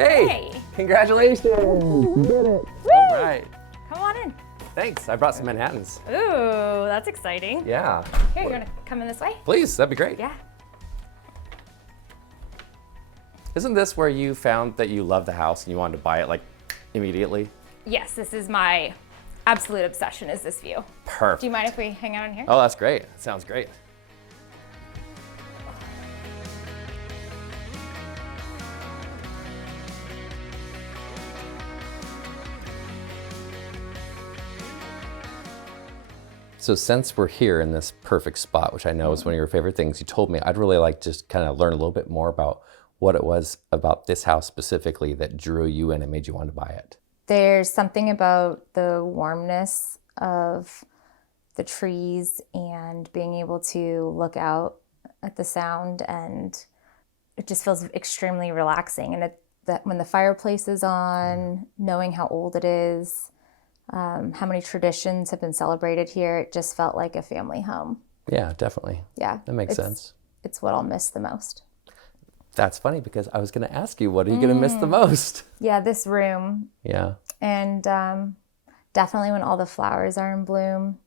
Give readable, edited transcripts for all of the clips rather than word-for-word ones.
Hey! Hey. Congratulations! You did it! Woo! All right. Come on in. Thanks. I brought some Manhattans. Ooh, that's exciting. Yeah. Here, you want to come in this way? Please, that'd be great. Yeah. Isn't this where you found that you loved the house and you wanted to buy it like immediately? Yes, this is my absolute obsession, is this view. Perfect. Do you mind if we hang out in here? Oh, that's great. Sounds great. So since we're here in this perfect spot, which I know is one of your favorite things, you told me I'd really like to just kind of learn a little bit more about what it was about this house specifically that drew you in and made you want to buy it. There's something about the warmness of the trees and being able to look out at the sound, and it just feels extremely relaxing. And that when the fireplace is on, knowing how old it is, how many traditions have been celebrated here, it just felt like a family home. Yeah, definitely. Yeah. That makes sense. It's what I'll miss the most. That's funny because I was going to ask you, what are you going to miss the most? Yeah, this room. Yeah. And definitely when all the flowers are in bloom.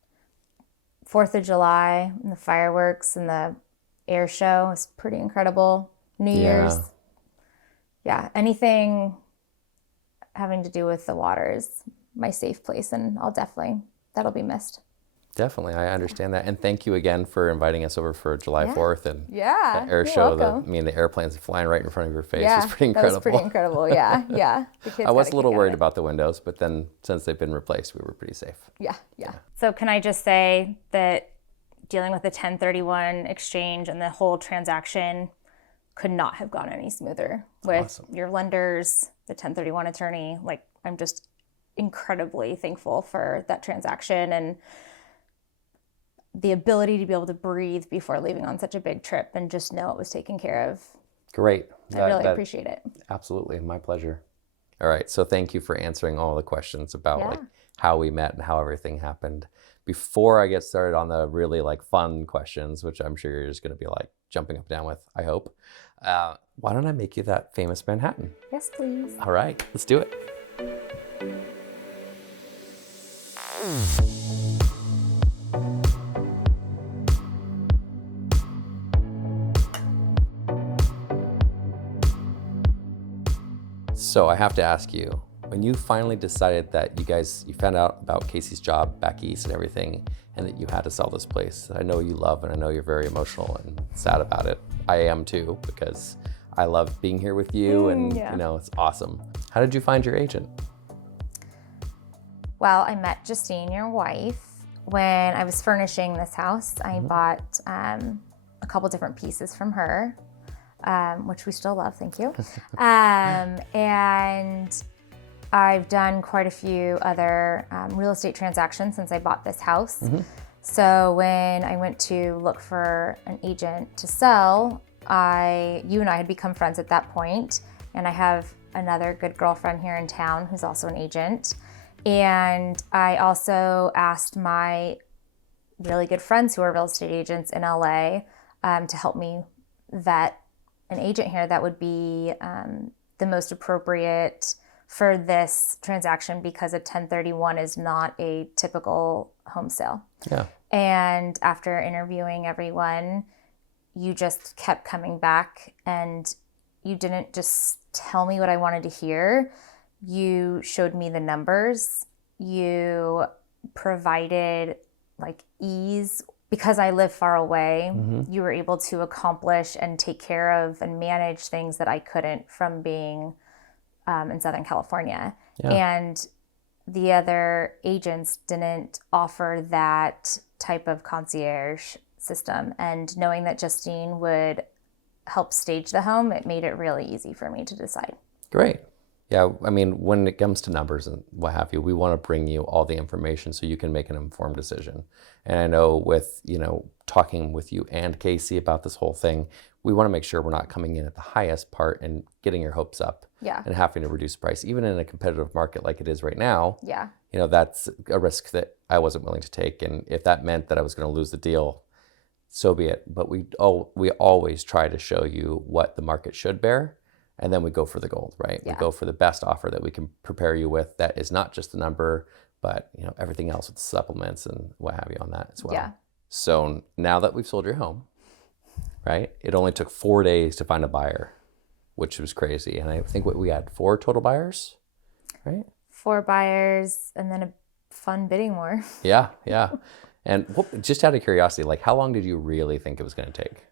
4th of July and the fireworks and the air show is pretty incredible. New Year's. Yeah, anything having to do with the water is my safe place, and that'll be missed. Definitely, I understand that. And thank you again for inviting us over for July 4th and Yeah, the air you're show. welcome. The airplanes flying right in front of your face Yeah, was pretty incredible. that was pretty incredible, yeah, yeah. The kids I was got a little kick out of worried it. about the windows, but then since they've been replaced, we were pretty safe. Yeah. So can I just say that dealing with the 1031 exchange and the whole transaction could not have gone any smoother with awesome. Your lenders, the 1031 attorney. Like, I'm just incredibly thankful for that transaction and the ability to be able to breathe before leaving on such a big trip and just know it was taken care of. Great. I really appreciate it. Absolutely, my pleasure. All right, so thank you for answering all the questions about like how we met and how everything happened. Before I get started on the really like fun questions, which I'm sure you're just going to be like jumping up and down with, I hope. Why don't I make you that famous Manhattan? Yes, please. All right, let's do it. So I have to ask you, when you finally decided that you found out about Casey's job back east and everything, and that you had to sell this place that I know you love and I know you're very emotional and sad about it. I am too, because I love being here with you and it's awesome. How did you find your agent? Well, I met Justine, your wife, when I was furnishing this house. I bought a couple different pieces from her, which we still love, thank you. And I've done quite a few other real estate transactions since I bought this house. So when I went to look for an agent to sell, you and I had become friends at that point, and I have another good girlfriend here in town who's also an agent. And I also asked my really good friends who are real estate agents in LA to help me vet an agent here that would be the most appropriate for this transaction, because a 1031 is not a typical home sale. Yeah. And after interviewing everyone, you just kept coming back, and you didn't just tell me what I wanted to hear. You showed me the numbers. You provided like ease. Because I live far away, you were able to accomplish and take care of and manage things that I couldn't from being in Southern California. Yeah. And the other agents didn't offer that type of concierge system. And knowing that Justine would help stage the home, it made it really easy for me to decide. Great. Yeah, when it comes to numbers and what have you, we want to bring you all the information so you can make an informed decision. And I know with, talking with you and Casey about this whole thing, we want to make sure we're not coming in at the highest part and getting your hopes up and having to reduce price, even in a competitive market like it is right now. Yeah. That's a risk that I wasn't willing to take. And if that meant that I was going to lose the deal, so be it. But we always try to show you what the market should bear and then we go for the gold, right? Yeah. We go for the best offer that we can prepare you with that is not just the number, but everything else with supplements and what have you on that as well. Yeah. So now that we've sold your home, right? It only took 4 days to find a buyer, which was crazy. And I think we had 4 total buyers, right? 4 buyers and then a fun bidding war. Yeah. And just out of curiosity, like how long did you really think it was going to take?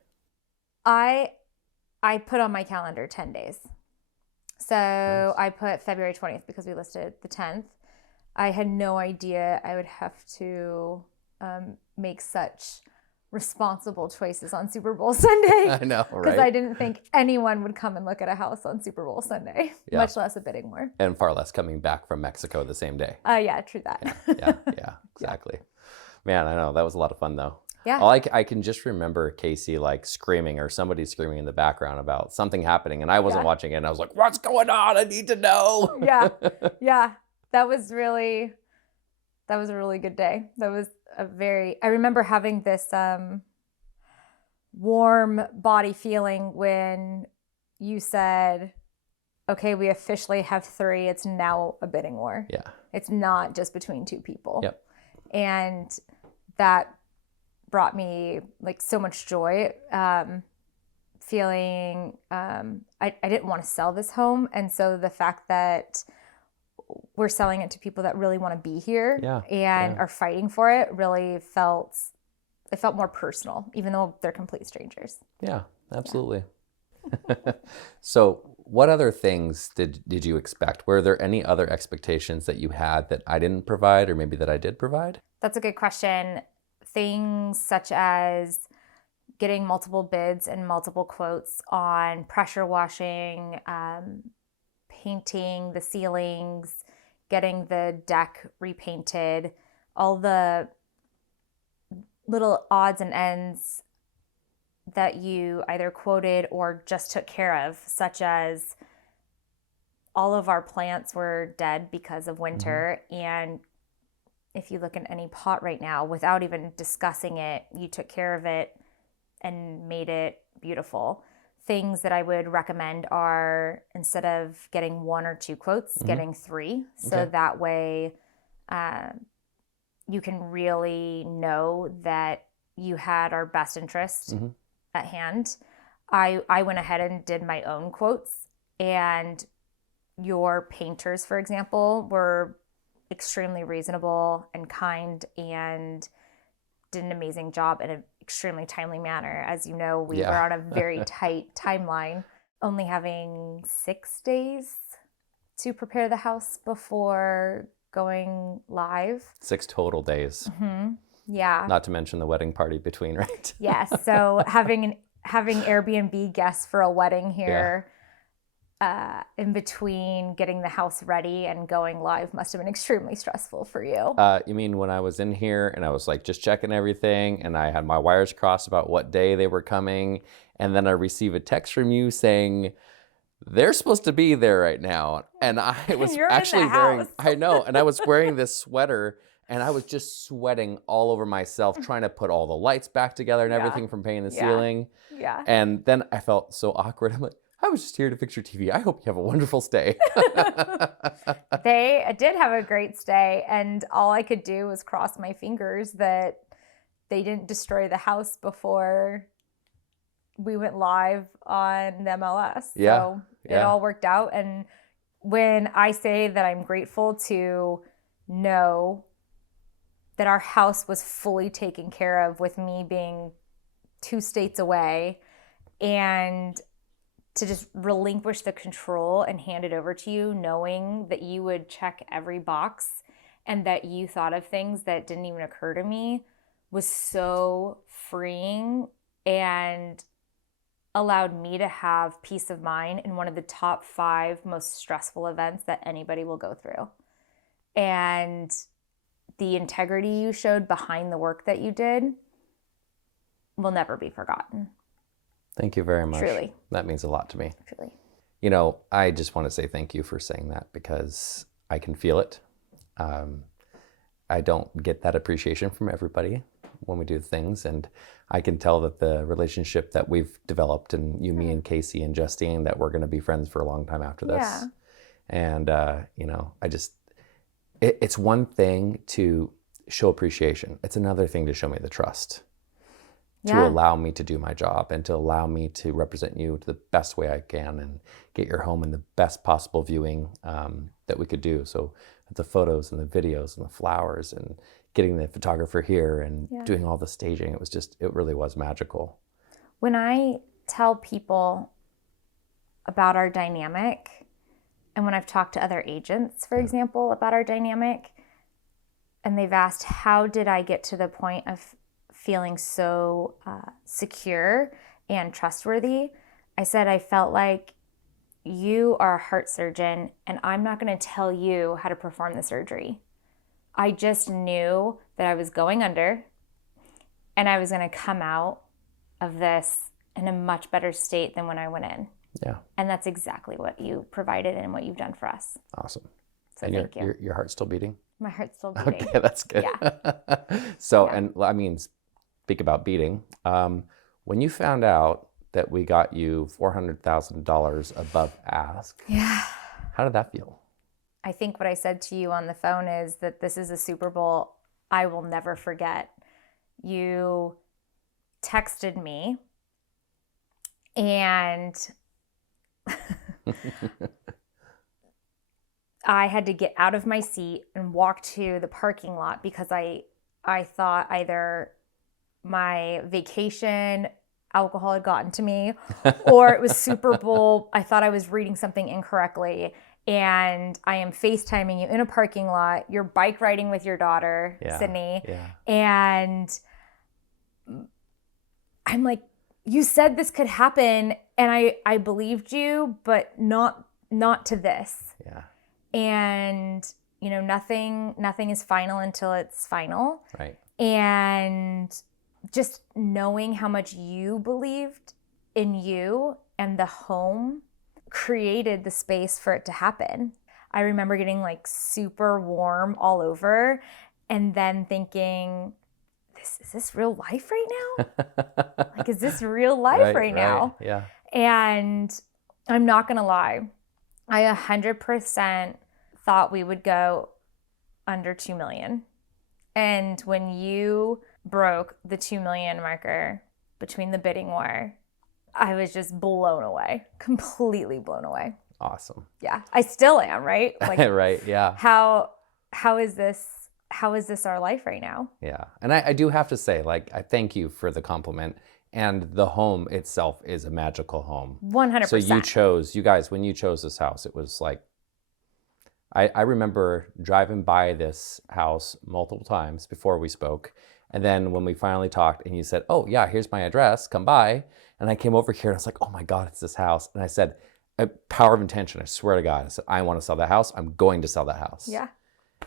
I put on my calendar 10 days. So nice. I put February 20th because we listed the 10th. I had no idea I would have to make such responsible choices on Super Bowl Sunday. I know, right? Because I didn't think anyone would come and look at a house on Super Bowl Sunday, much less a bidding war. And far less coming back from Mexico the same day. Yeah, true that. Yeah, exactly. Man, I know. That was a lot of fun, though. Yeah. I can just remember Casey like screaming or somebody screaming in the background about something happening, and I wasn't watching it, and I was like, what's going on? I need to know. Yeah. That was a really good day. That was I remember having this warm body feeling when you said, okay, we officially have 3. It's now a bidding war. Yeah. It's not just between 2 people. Yep. And that brought me like so much joy, feeling I didn't want to sell this home. And so the fact that we're selling it to people that really want to be here and are fighting for it really felt more personal, even though they're complete strangers. Yeah, absolutely. Yeah. So what other things did you expect? Were there any other expectations that you had that I didn't provide or maybe that I did provide? That's a good question. Things such as getting multiple bids and multiple quotes on pressure washing, painting the ceilings, getting the deck repainted, all the little odds and ends that you either quoted or just took care of, such as all of our plants were dead because of winter. Mm-hmm. And if you look at any pot right now, without even discussing it, you took care of it and made it beautiful. Things that I would recommend are, instead of getting 1 or 2 quotes, getting 3. So that way you can really know that you had our best interest at hand. I went ahead and did my own quotes, and your painters, for example, were extremely reasonable and kind and did an amazing job in an extremely timely manner. As you know, we were on a very tight timeline, only having 6 days to prepare the house before going live. 6 total days. Mm-hmm. Yeah. Not to mention the wedding party between, right? Yes. So having Airbnb guests for a wedding here in between getting the house ready and going live must have been extremely stressful for you. You mean when I was in here and I was like just checking everything and I had my wires crossed about what day they were coming, and then I receive a text from you saying they're supposed to be there right now, and I was actually wearing, I know, and I was wearing this sweater and I was just sweating all over myself trying to put all the lights back together and everything from painting the ceiling. Yeah. And then I felt so awkward. I'm like, I was just here to fix your TV. I hope you have a wonderful stay. They did have a great stay, and all I could do was cross my fingers that they didn't destroy the house before we went live on the MLS. So it all worked out. And when I say that I'm grateful to know that our house was fully taken care of with me being 2 states away, and to just relinquish the control and hand it over to you, knowing that you would check every box and that you thought of things that didn't even occur to me, was so freeing and allowed me to have peace of mind in one of the top 5 most stressful events that anybody will go through. And the integrity you showed behind the work that you did will never be forgotten. Thank you very much. Truly. That means a lot to me. Truly. You know, I just want to say thank you for saying that, because I can feel it. I don't get that appreciation from everybody. when we do things. And I can tell that the relationship that we've developed, and you, me, and Casey and Justine, that we're going to be friends for a long time after this. Yeah. And, it's one thing to show appreciation. It's another thing to show me the trust, to allow me to do my job and to allow me to represent you the best way I can and get your home in the best possible viewing that we could do. So the photos and the videos and the flowers and getting the photographer here and doing all the staging, it really was magical. When I tell people about our dynamic, and when I've talked to other agents, for example, about our dynamic, and they've asked, how did I get to the point of feeling so secure and trustworthy? I said, I felt like you are a heart surgeon and I'm not going to tell you how to perform the surgery. I just knew that I was going under and I was going to come out of this in a much better state than when I went in. Yeah. And that's exactly what you provided and what you've done for us. Awesome. So and thank you. Your heart's still beating? My heart's still beating. Okay, that's good. Yeah. So, and I mean, speak about beating. When you found out that we got you $400,000 above ask, how did that feel? I think what I said to you on the phone is that this is a Super Bowl I will never forget. You texted me and I had to get out of my seat and walk to the parking lot because I thought either my vacation alcohol had gotten to me or it was Super Bowl. I thought I was reading something incorrectly. And I am FaceTiming you in a parking lot. You're bike riding with your daughter, Sydney. Yeah. And I'm like, you said this could happen. And I believed you, but not to this. Yeah. And, nothing is final until it's final. Right. And just knowing how much you believed in you and the home created the space for it to happen. I remember getting like super warm all over and then thinking, is this real life right now? Like, is this real life right now? Yeah. And I'm not going to lie. I 100% thought we would go under 2 million. And when you broke the 2 million marker between the bidding war, I was just blown away, completely blown away. Awesome. Yeah, I still am, right? Like, right. Yeah. How is this our life right now? Yeah. And I do have to say, I thank you for the compliment. And the home itself is a magical home. 100%. So you guys, when you chose this house, it was like, I remember driving by this house multiple times before we spoke. And then when we finally talked and you said, oh yeah, here's my address, come by. And I came over here and I was like, oh my God, it's this house. And I said, power of intention, I swear to God. I said, I want to sell that house. I'm going to sell that house. Yeah.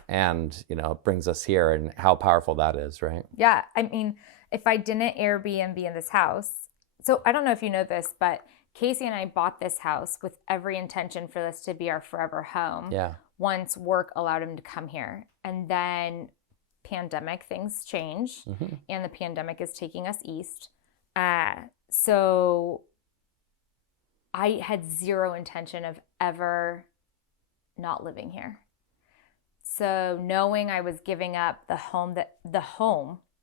And, it brings us here and how powerful that is, right? Yeah. I mean, if I didn't Airbnb in this house, so I don't know if you know this, but Casey and I bought this house with every intention for this to be our forever home. Yeah. Once work allowed him to come here. And then pandemic things change and the pandemic is taking us east. So I had zero intention of ever not living here. So knowing I was giving up the home,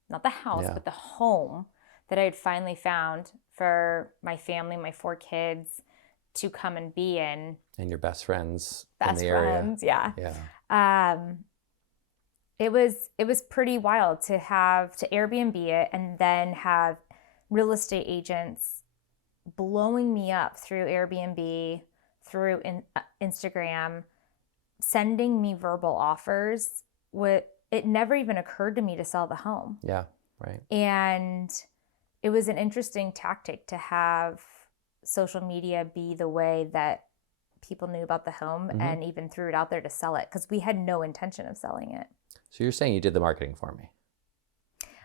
not the house, but the home that I had finally found for my family, my 4 kids to come and be in. And your best friends in the area. Yeah. It was pretty wild to Airbnb it and then have real estate agents blowing me up through Airbnb, through Instagram, sending me verbal offers. It never even occurred to me to sell the home. Yeah, right. And it was an interesting tactic to have social media be the way that people knew about the home and even threw it out there to sell it because we had no intention of selling it. So you're saying you did the marketing for me?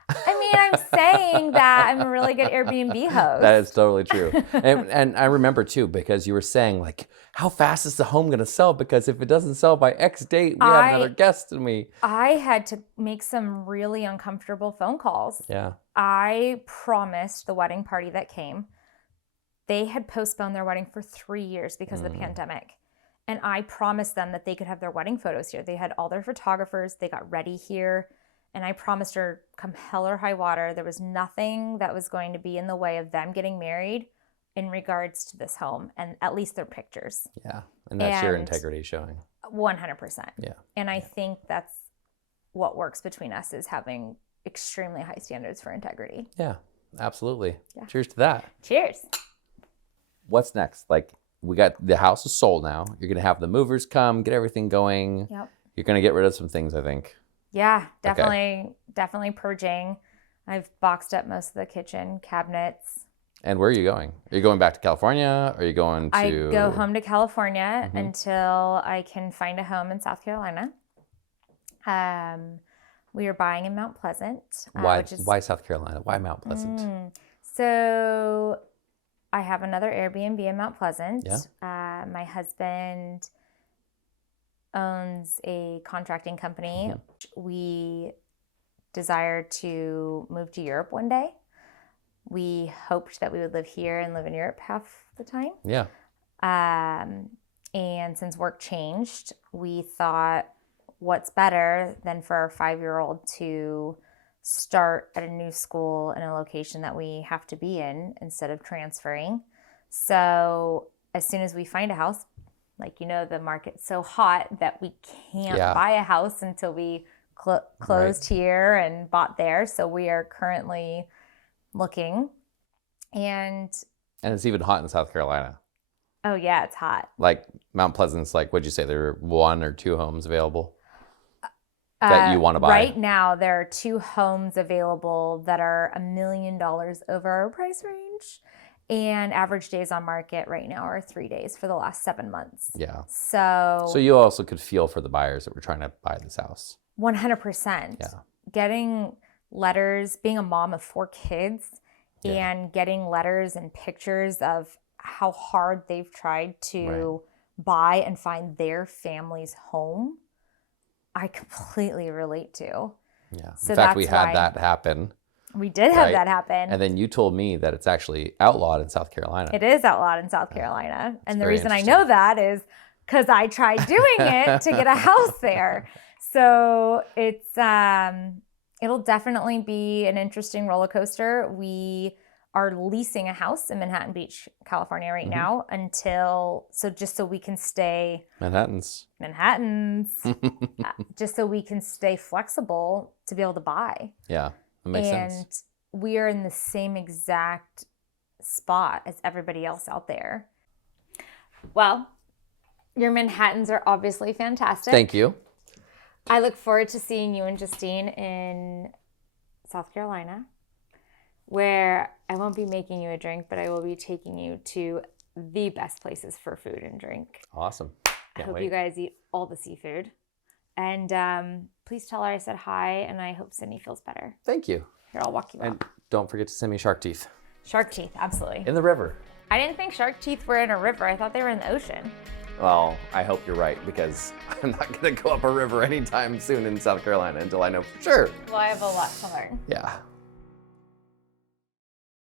I mean, I'm saying that I'm a really good Airbnb host. That is totally true. And I remember too, because you were saying like, how fast is the home going to sell? Because if it doesn't sell by X date, we have another guest and I had to make some really uncomfortable phone calls. Yeah. I promised the wedding party that came, they had postponed their wedding for 3 years because of the pandemic. And I promised them that they could have their wedding photos here. They had all their photographers. They got ready here. And I promised her, come hell or high water, there was nothing that was going to be in the way of them getting married in regards to this home, and at least their pictures. Yeah. And that's your integrity showing. 100%. Yeah. And I think that's what works between us, is having extremely high standards for integrity. Yeah, absolutely. Yeah. Cheers to that. Cheers. What's next? Like, we got the house is sold now. You're going to have the movers come, get everything going. Yep. You're going to get rid of some things, I think. Yeah, definitely purging. I've boxed up most of the kitchen cabinets. And where are you going? Are you going back to California? Or are you going to... I go home to California until I can find a home in South Carolina. We are buying in Mount Pleasant. Why South Carolina? Why Mount Pleasant? So I have another Airbnb in Mount Pleasant. Yeah. My husband owns a contracting company. We desire to move to Europe one day. We hoped that we would live here and live in Europe half the time. Yeah. And since work changed, we thought, what's better than for our 5-year-old to start at a new school in a location that we have to be in instead of transferring. So as soon as we find a house, like, the market's so hot that we can't buy a house until we closed here and bought there. So we are currently looking. And it's even hot in South Carolina. Oh yeah, it's hot. Like Mount Pleasant's, like, what'd you say? There are 1 or 2 homes available that you want to buy? Right now, there are 2 homes available that are $1 million over our price range. And average days on market right now are 3 days for the last 7 months. Yeah. So you also could feel for the buyers that were trying to buy this house. 100%. Yeah. Getting letters, being a mom of 4 kids, and getting letters and pictures of how hard they've tried to buy and find their family's home, I completely relate to. Yeah. So in fact, we had that happen. We did have that happen. And then you told me that it's actually outlawed in South Carolina. It is outlawed in South Carolina. And the reason I know that is because I tried doing it to get a house there. So it's it'll definitely be an interesting roller coaster. We are leasing a house in Manhattan Beach, California right now just so we can stay Manhattans, just so we can stay flexible to be able to buy. Yeah. Makes sense. And we are in the same exact spot as everybody else out there. Well, your Manhattans are obviously fantastic. Thank you. I look forward to seeing you and Justine in South Carolina, where I won't be making you a drink, but I will be taking you to the best places for food and drink. Awesome. I hope you guys eat all the seafood. And please tell her I said hi, and I hope Cindy feels better. Thank you. Here, I'll walk you out. And don't forget to send me shark teeth. Shark teeth, absolutely. In the river. I didn't think shark teeth were in a river. I thought they were in the ocean. Well, I hope you're right, because I'm not going to go up a river anytime soon in South Carolina until I know for sure. Well, I have a lot to learn. Yeah.